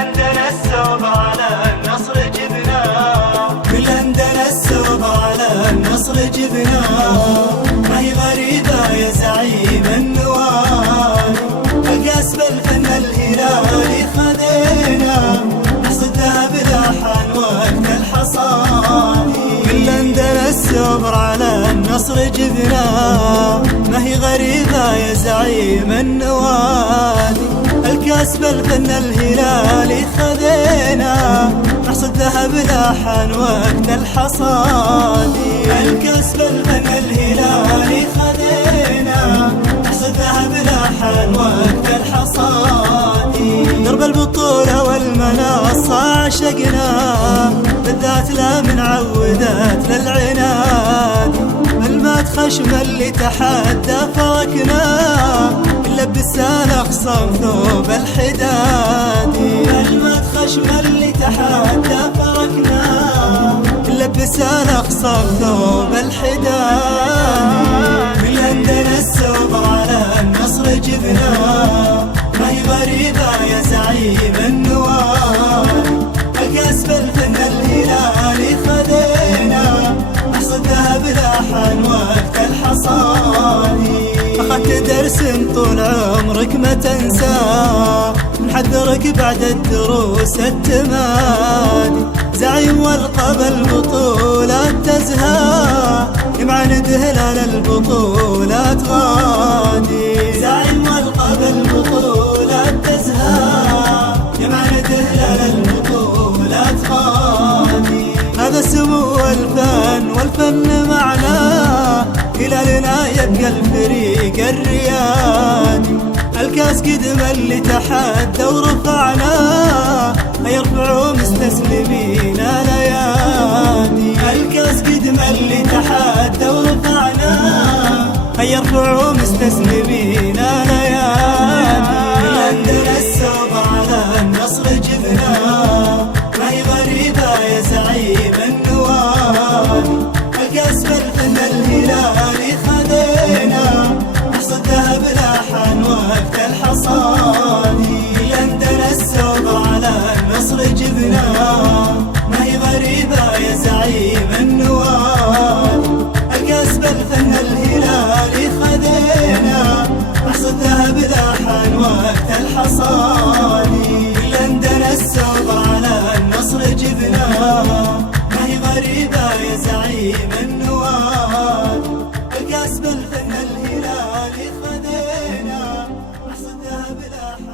عندنا السوق على النصر جبناه، كل عندنا السوق على النصر جبناه. ما هي غريبة يا زعيم النوال، الكاس بالفن الهلالي خذينا، نحصد ذهب لاحان وقت الحصاد. كل عندنا السوبر على النصر جبناه، ما هي غريبة يا زعيم النوادي، الكاس بالفن الهلالي خذينا، نحصد ذهب لاحان وقت الحصاد. الكاس بالفن الهلالي خذينا، نحصد ذهب لاحان وقت الحصاد. درب البطولة والمنصة عشقنا، بالذات لا من عودات للعناد. المات خشم اللي تحدى فرقنا، لبسان اخصم ثوب الحداد. المات خشم اللي تحدى فرقنا، لبسان اخصم ثوب الحداد. كل عندنا السوبر على النصر جبناه، ما هي غريبة يا زعيم النوال، الكاس بالفن الهلالي خذينا، نحصد ذهب لاحان وقت الحصاد. أخذت درس طول عمرك ما تنساه، نحذرك بعد الدروس التمادي. زعيم والقب البطولات تزهى، يمعند هلال البطولات غادي. زعيم والقب البطولات تزهى، يمعند هلال البطولات غادي. هذا سمو الفن والفن معناه، هلالنا يبقى الفريق الريادي. الكاس قدم اللي تحدى ورفعناه، يرفعوا مستسلمين الايادي. الكاس قدم اللي تحدى ورفعناه، يرفعوا مستسلمين الايادي. عندنا السوق على النصر جبناه، ما هي غريبة يا زعيم النوال، الكاس بالفن الهلالي خذينا، نحصد ذهب لاحان وقت الحصاد. عندنا السوق على النصر جبناه، ما هي غريبة يا زعيم النوال، الكاس بالفن الهلالي خذينا، نحصد ذهب لاحان وقت الحصاد. عندنا السوق على النصر جبناه، ما هي غريبة يا زعيم النوال، الكاس بالفن الهلالي خذينا، نحصد ذهب لاحان